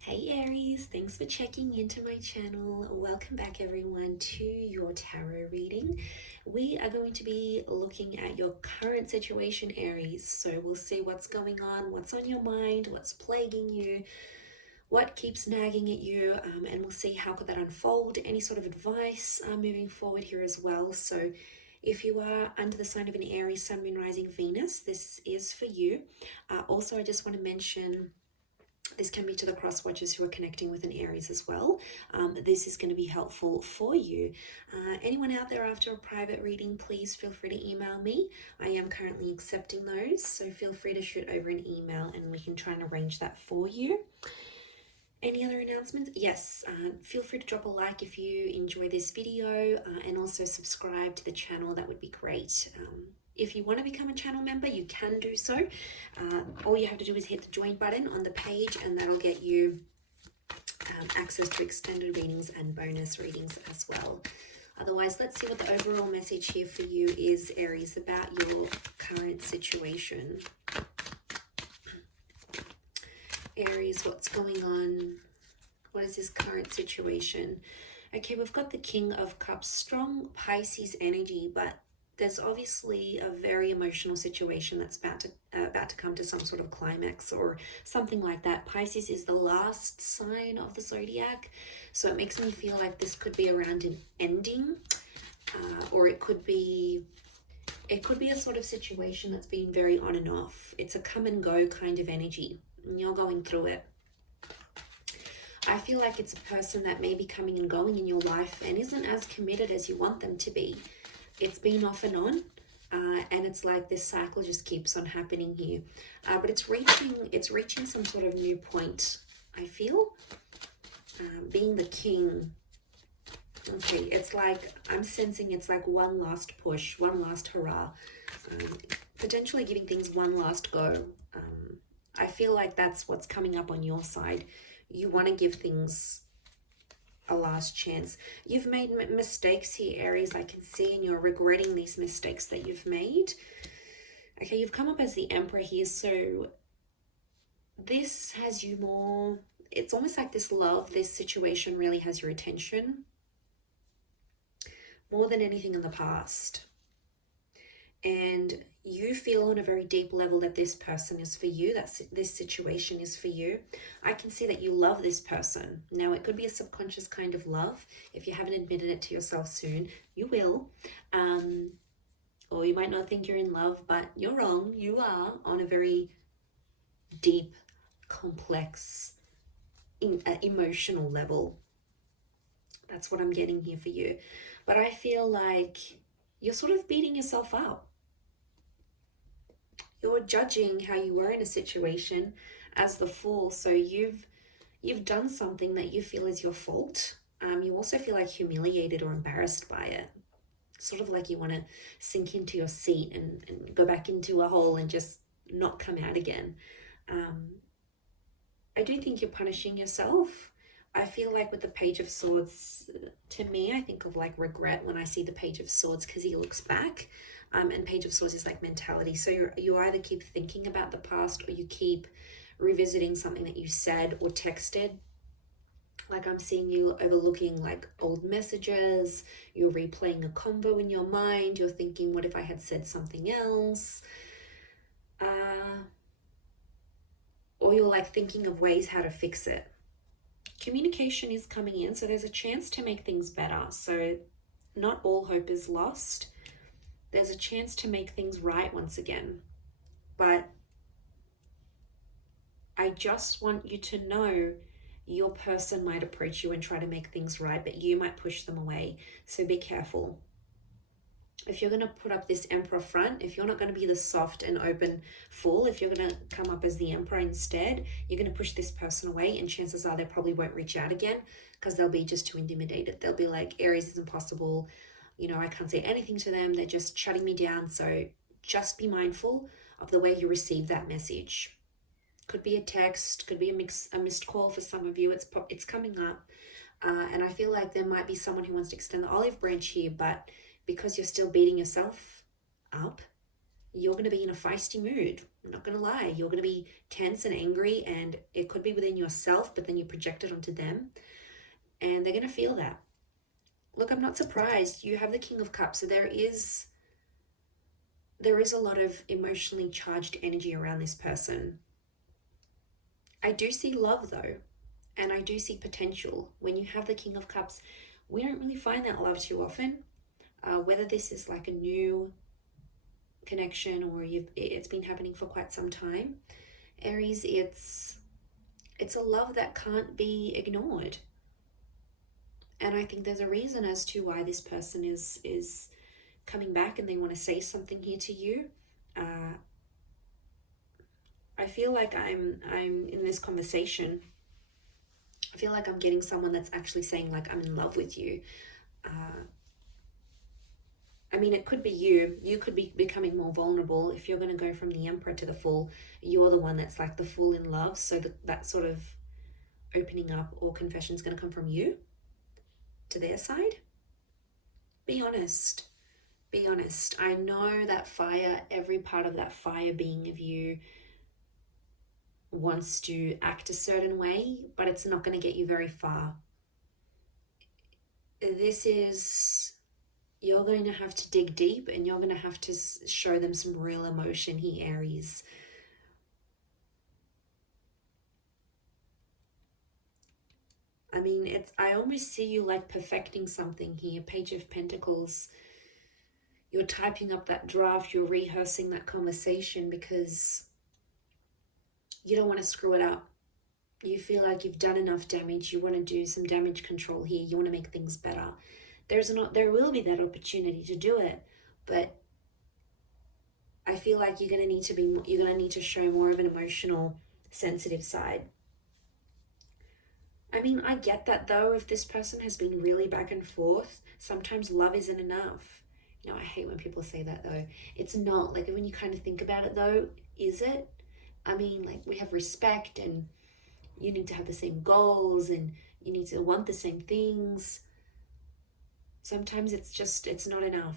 Hey Aries, thanks for checking into my channel. Welcome back everyone to your tarot reading. We are going to be looking at your current situation, Aries. So we'll see what's going on, what's on your mind, what's plaguing you, what keeps nagging at you, and we'll see how could that unfold. Any sort of advice moving forward here as well. So if you are under the sign of an Aries, Sun, Moon, Rising, Venus, this is for you. Also, I just want to mention this can be to the cross watchers who are connecting with an Aries as well. This is going to be helpful for you. Anyone out there after a private reading, please feel free to email me. I am currently accepting those, so feel free to shoot over an email and we can try and arrange that for you. Any other announcements? Yes, feel free to drop a like if you enjoy this video and also subscribe to the channel. That would be great. If you want to become a channel member, you can do so. All you have to do is hit the join button on the page and that'll get you access to extended readings and bonus readings as well. Otherwise, let's see what the overall message here for you is, Aries, about your current situation. Aries, what's going on? What is this current situation? Okay, we've got the King of Cups, strong Pisces energy, but there's obviously a very emotional situation that's about to come to some sort of climax or something like that. Pisces is the last sign of the zodiac, so it makes me feel like this could be around an ending, or it could be a sort of situation that's been very on and off. It's a come and go kind of energy, and you're going through it. I feel like it's a person that may be coming and going in your life and isn't as committed as you want them to be. It's been off and on, and it's like this cycle just keeps on happening here. But it's reaching some sort of new point, I feel. Being the king. Okay, it's like, I'm sensing it's like one last push, one last hurrah. Potentially giving things one last go. I feel like that's what's coming up on your side. You want to give things a last chance. You've made mistakes here, Aries, I can see, and you're regretting these mistakes that you've made. Okay, you've come up as the Emperor here, so this has you more, it's almost like this situation really has your attention more than anything in the past. And you feel on a very deep level that this person is for you, that this situation is for you. I can see that you love this person. Now, it could be a subconscious kind of love. If you haven't admitted it to yourself soon, you will. Or you might not think you're in love, but you're wrong. You are on a very deep, complex, emotional level. That's what I'm getting here for you. But I feel like you're sort of beating yourself up. You're judging how you were in a situation as the fool. So you've done something that you feel is your fault. You also feel like humiliated or embarrassed by it. Sort of like you want to sink into your seat and go back into a hole and just not come out again. I do think you're punishing yourself. I feel like with the Page of Swords, to me, I think of like regret when I see the Page of Swords because he looks back. And Page of Swords is like mentality. So you either keep thinking about the past or you keep revisiting something that you said or texted. Like I'm seeing you overlooking like old messages. You're replaying a convo in your mind. You're thinking, what if I had said something else? Or you're like thinking of ways how to fix it. Communication is coming in, so there's a chance to make things better. So not all hope is lost. There's a chance to make things right once again. But I just want you to know your person might approach you and try to make things right, but you might push them away. So be careful. If you're going to put up this Emperor front, if you're not going to be the soft and open fool, if you're going to come up as the Emperor instead, you're going to push this person away, and chances are they probably won't reach out again because they'll be just too intimidated. They'll be like, Aries is impossible. You know, I can't say anything to them. They're just shutting me down. So just be mindful of the way you receive that message. Could be a text, could be a missed call for some of you. It's coming up. And I feel like there might be someone who wants to extend the olive branch here, but because you're still beating yourself up, you're going to be in a feisty mood. I'm not going to lie. You're going to be tense and angry, and it could be within yourself, but then you project it onto them, and they're going to feel that. Look, I'm not surprised. You have the King of Cups, so there is a lot of emotionally charged energy around this person. I do see love though, and I do see potential. When you have the King of Cups, we don't really find that love too often. Whether this is like a new connection or it's been happening for quite some time, Aries, it's a love that can't be ignored. And I think there's a reason as to why this person is coming back and they want to say something here to you. I feel like I'm in this conversation. I feel like I'm getting someone that's actually saying like, I'm in love with you. I mean, it could be you. You could be becoming more vulnerable. If you're going to go from the Emperor to the Fool, you're the one that's like the fool in love. So that sort of opening up or confession is going to come from you to their side. Be honest. Be honest. I know that fire, every part of that fire being of you wants to act a certain way, but it's not going to get you very far. You're going to have to dig deep, and you're going to have to show them some real emotion here, Aries. I mean, I almost see you like perfecting something here. Page of Pentacles. You're typing up that draft, you're rehearsing that conversation because you don't want to screw it up. You feel like you've done enough damage. You want to do some damage control here. You want to make things better. There will be that opportunity to do it, but I feel like you're going to need to show more of an emotional, sensitive side. I mean, I get that though. If this person has been really back and forth, sometimes love isn't enough. You know, I hate when people say that though. It's not. Like, when you kind of think about it though, is it? I mean, like, we have respect, and you need to have the same goals, and you need to want the same things. Sometimes it's not enough.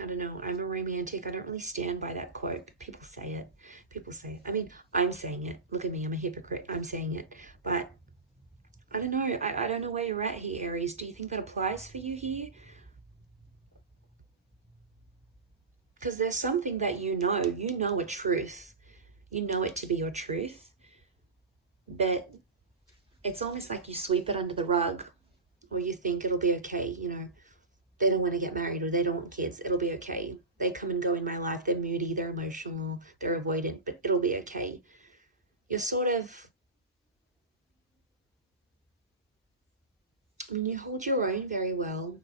I don't know. I'm a romantic. I don't really stand by that quote, but people say it. People say it. I mean, I'm saying it. Look at me. I'm a hypocrite. I'm saying it. But I don't know. I don't know where you're at here, Aries. Do you think that applies for you here? Because there's something that you know a truth. You know it to be your truth. But it's almost like you sweep it under the rug, or you think it'll be okay, you know. They don't want to get married, or they don't want kids. It'll be okay. They come and go in my life. They're moody, they're emotional, they're avoidant, but it'll be okay. You're sort of, I mean, you hold your own very well.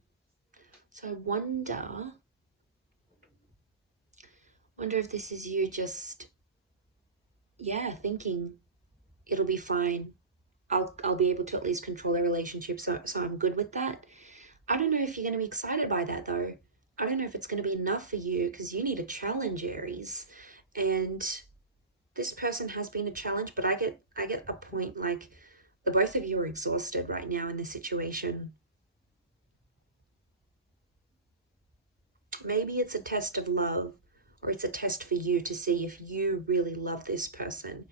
So I wonder if this is you just, thinking it'll be fine. I'll be able to at least control the relationship, so I'm good with that. I don't know if you're going to be excited by that though. I don't know if it's going to be enough for you, because you need a challenge, Aries. And this person has been a challenge, but I get a point like the both of you are exhausted right now in this situation. Maybe it's a test of love, or it's a test for you to see if you really love this person,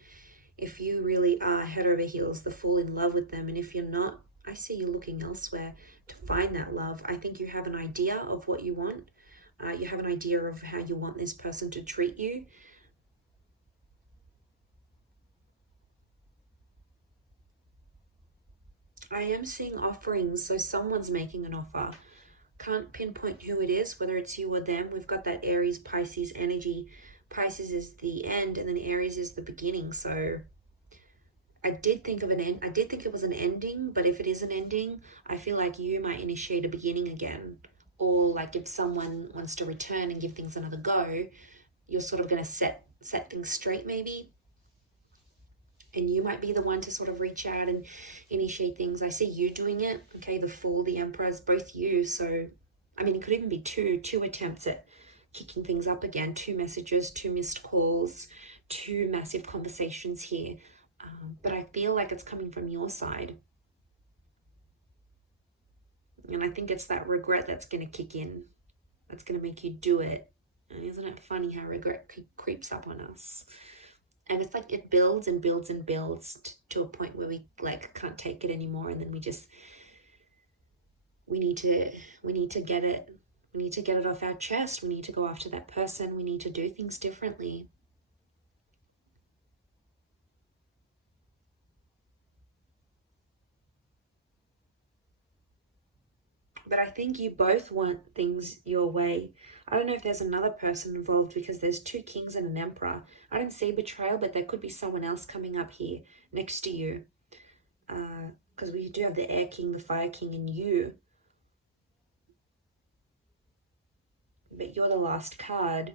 if you really are head over heels, the fall in love with them. And if you're not, I see you looking elsewhere to find that love. I think you have an idea of what you want. You have an idea of how you want this person to treat you. I am seeing offerings, so someone's making an offer. Can't pinpoint who it is, whether it's you or them. We've got that Aries Pisces energy. Pisces is the end, and then Aries is the beginning. So I did think of an end. I did think it was an ending, but if it is an ending, I feel like you might initiate a beginning again. Or like if someone wants to return and give things another go, you're sort of going to set things straight maybe. And you might be the one to sort of reach out and initiate things. I see you doing it. Okay, the Fool, the Emperor, both you. So, I mean, it could even be two attempts at kicking things up again. 2 messages, 2 missed calls, 2 massive conversations here. But I feel like it's coming from your side. And I think it's that regret that's going to kick in. That's going to make you do it. And isn't it funny how regret creeps up on us? And it's like it builds and builds and builds to a point where we like can't take it anymore, and then we need to get it. We need to get it off our chest. We need to go after that person. We need to do things differently. But I think you both want things your way. I don't know if there's another person involved because there's two kings and an emperor. I don't see betrayal, but there could be someone else coming up here next to you. Because we do have the air king, the fire king, and you. But you're the last card.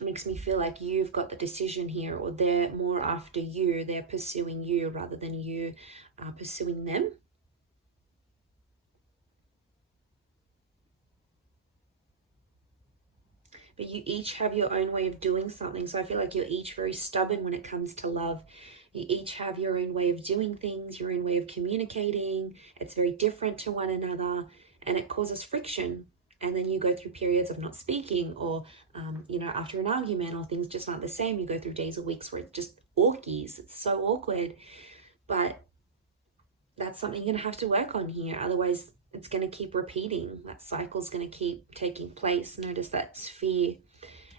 It makes me feel like you've got the decision here, or they're more after you. They're pursuing you rather than you pursuing them. But you each have your own way of doing something. So I feel like you're each very stubborn when it comes to love. You each have your own way of doing things, your own way of communicating. It's very different to one another, and it causes friction. And then you go through periods of not speaking, or, after an argument, or things just aren't the same. You go through days or weeks where it's just awkies. It's so awkward. But that's something you're going to have to work on here. Otherwise, it's going to keep repeating. That cycle's going to keep taking place. Notice that sphere,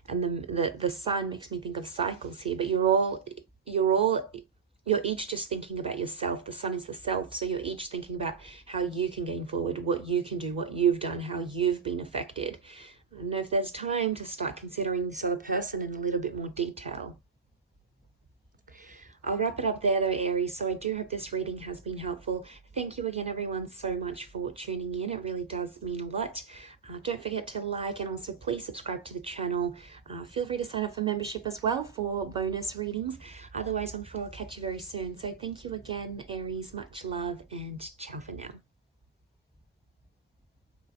and the sun makes me think of cycles here. But you're each just thinking about yourself. The sun is the self, so you're each thinking about how you can gain forward, what you can do, what you've done, how you've been affected. I don't know if there's time to start considering this other person in a little bit more detail. I'll wrap it up there though, Aries. So I do hope this reading has been helpful. Thank you again, everyone, so much for tuning in. It really does mean a lot. Don't forget to like, and also please subscribe to the channel. Feel free to sign up for membership as well for bonus readings. Otherwise, I'm sure I'll catch you very soon. So thank you again, Aries. Much love, and ciao for now.